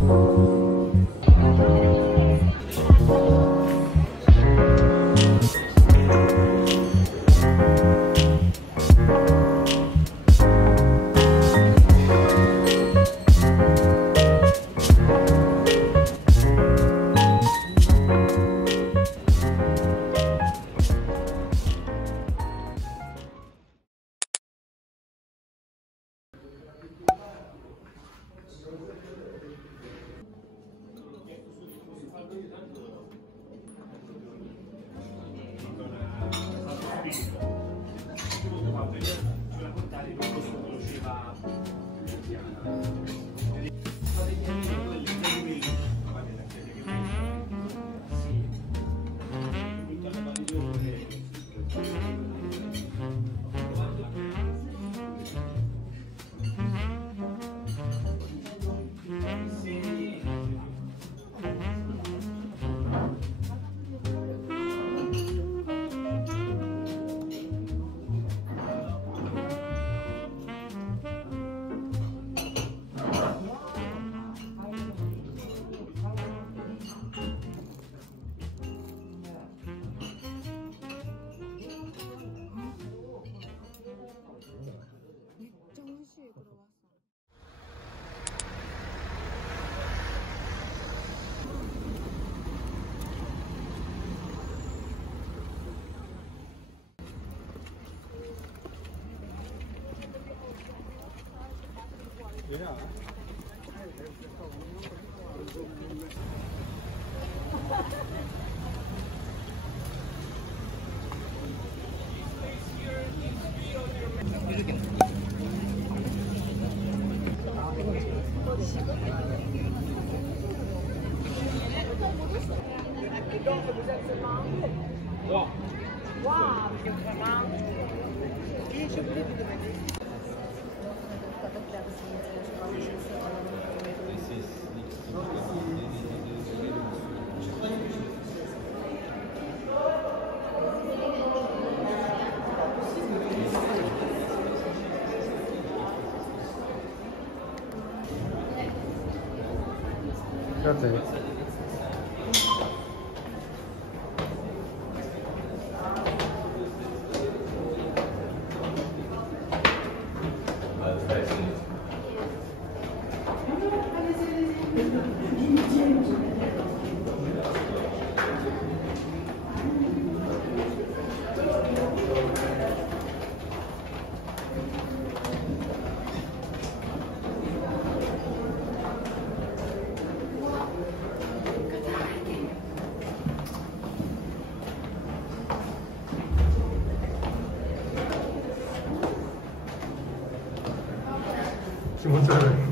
Grazie.気持ち悪い。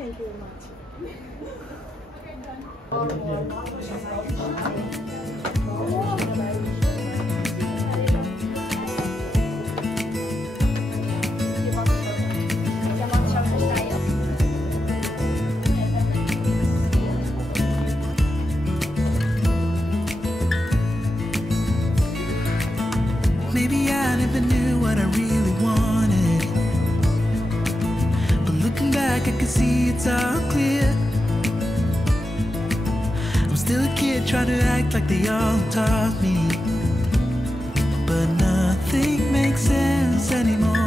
Thank you very much. Maybe I never knew what I really wanted. like I can see it's all clear. I'm still a kid trying to act like they all taught me, but nothing makes sense anymore.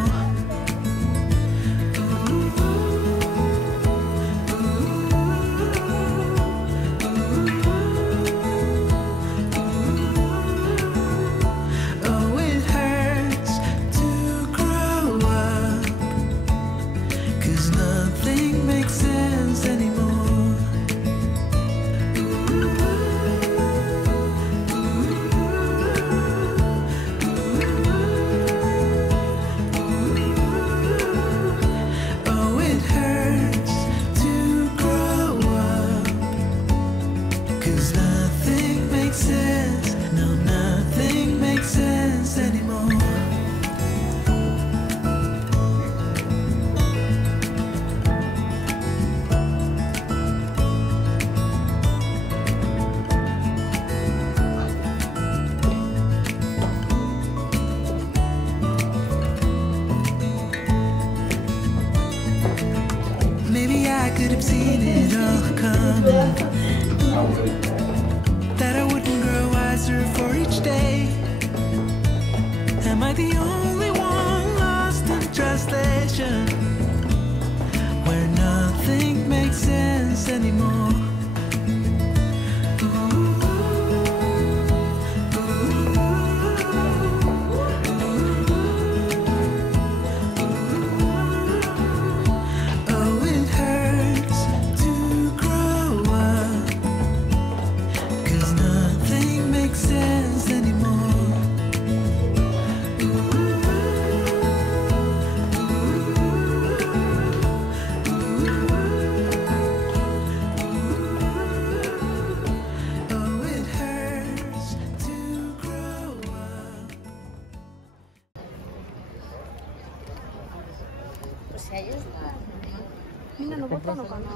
I could have seen it all coming, that I wouldn't grow wiser for each day. Am I the only one lost in translation, where nothing makes sense anymore?みんな登ったのかな。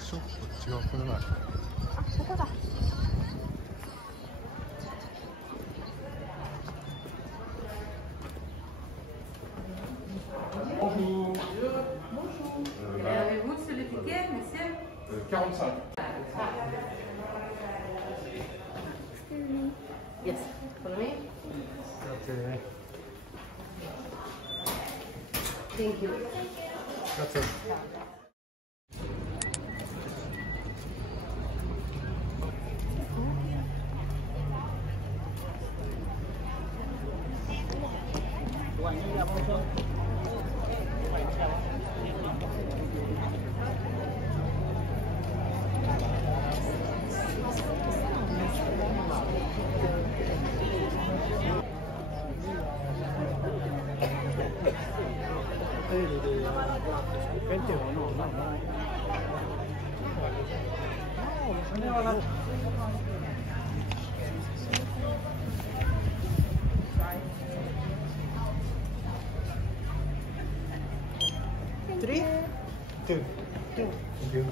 ちょっと違うこれない。あ、ここだ。Bonjour. Avez-vous sur le ticket, monsieur? 45. Yes. Follow me. Grazie. Thank you. Grazie. Three. Two. Thank you.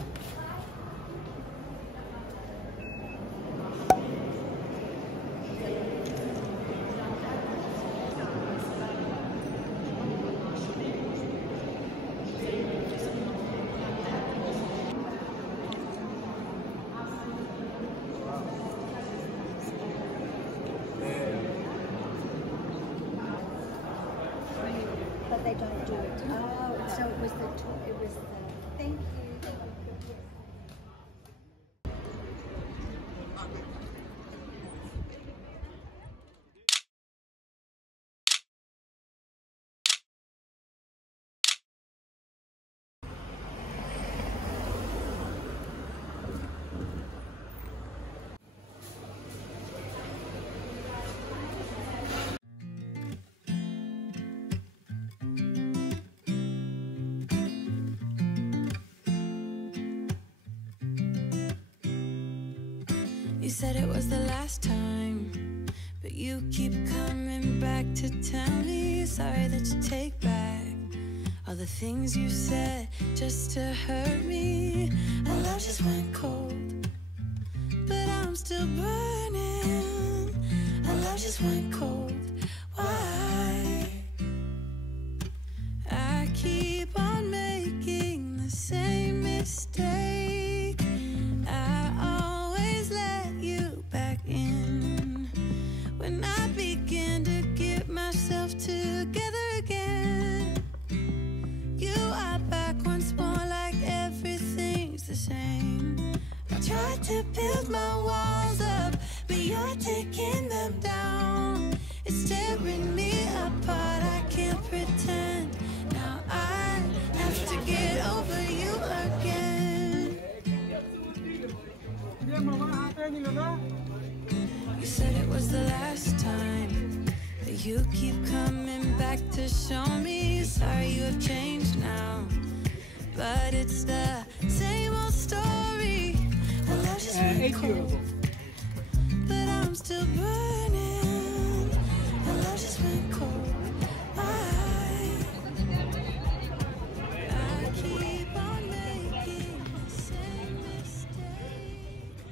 But they don't do it. Oh, so it was the thank you. You said it was the last time, but you keep coming back to tell me sorry that you take back all the things you said just to hurt me. Our love just went cold, but I'm still burning. Our love just went cold. Why? I keep on making build my walls up, but you're taking them down. It's tearing me apart, I can't pretend. Now I have to get over you again. You said it was the last time, but you keep coming back to show me. Sorry you have changed now, but it's the same old story. I love just went cold, but I'm still burning. I love just went cold. I keep on making the same mistake.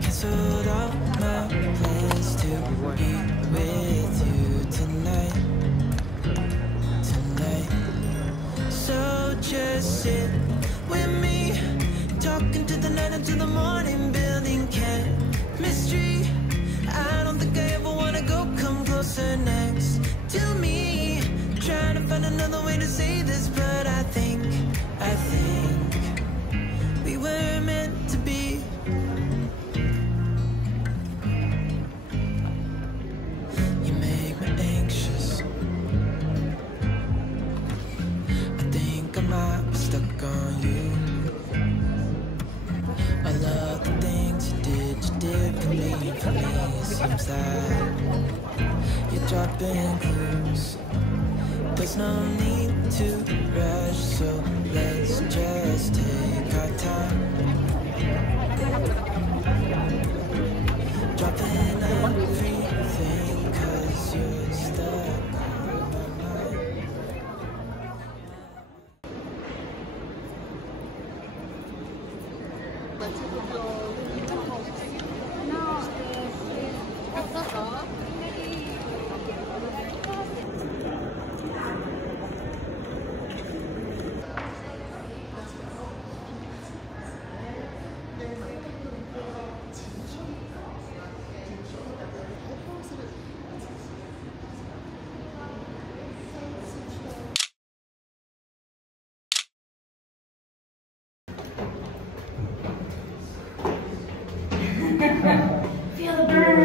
Canceled all my plans to be with you tonight. So just sit with me, talking to the night until the morning, building chemistry. I don't think I ever wanna go come closer next to me. Trying to find another way to say this, but I think we were meant to be. You make me anxious. I think I might be stuck on you. I love the things you did for me. It seems like you're dropping clues. There's no need to rush, so let's just take our time. Dropping Feel the burn.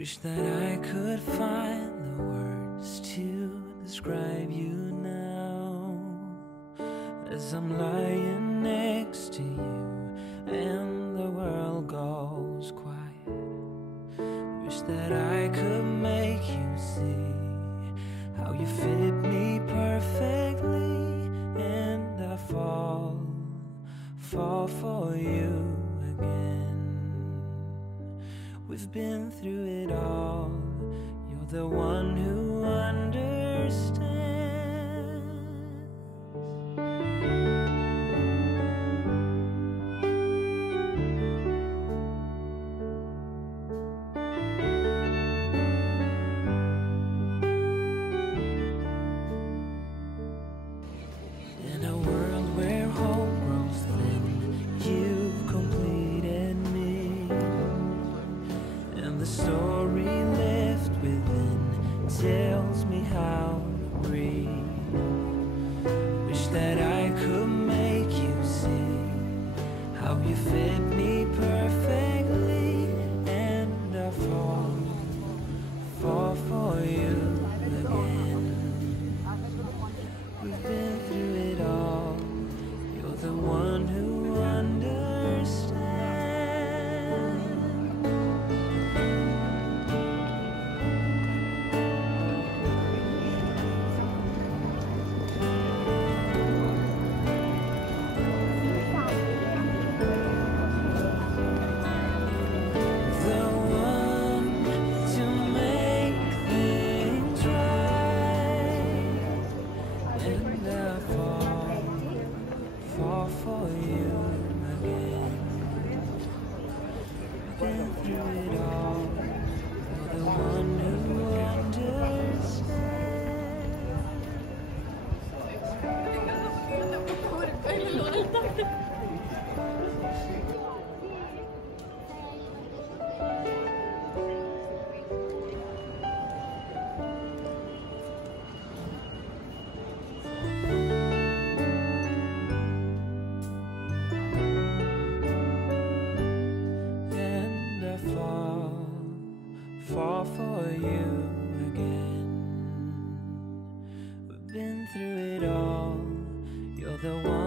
Wish that I could find the words to describe you now, as I'm lying next to you and the world goes quiet. Wish that I could make you see how you fit me perfectly, and I fall fall for you again. We've been through it all. You're the one who understands. In a world where hope grows thin, you've completed me. And the story left within tells me how to breathe. Wish that I could make you see how you fit me perfectly. And I fall for you again. We've been through it all. You're the one who understands. The one to make things right. And I fall for you again. Been through it all. You're the one who understands. And I fall for you again. We've been through it all. You're the one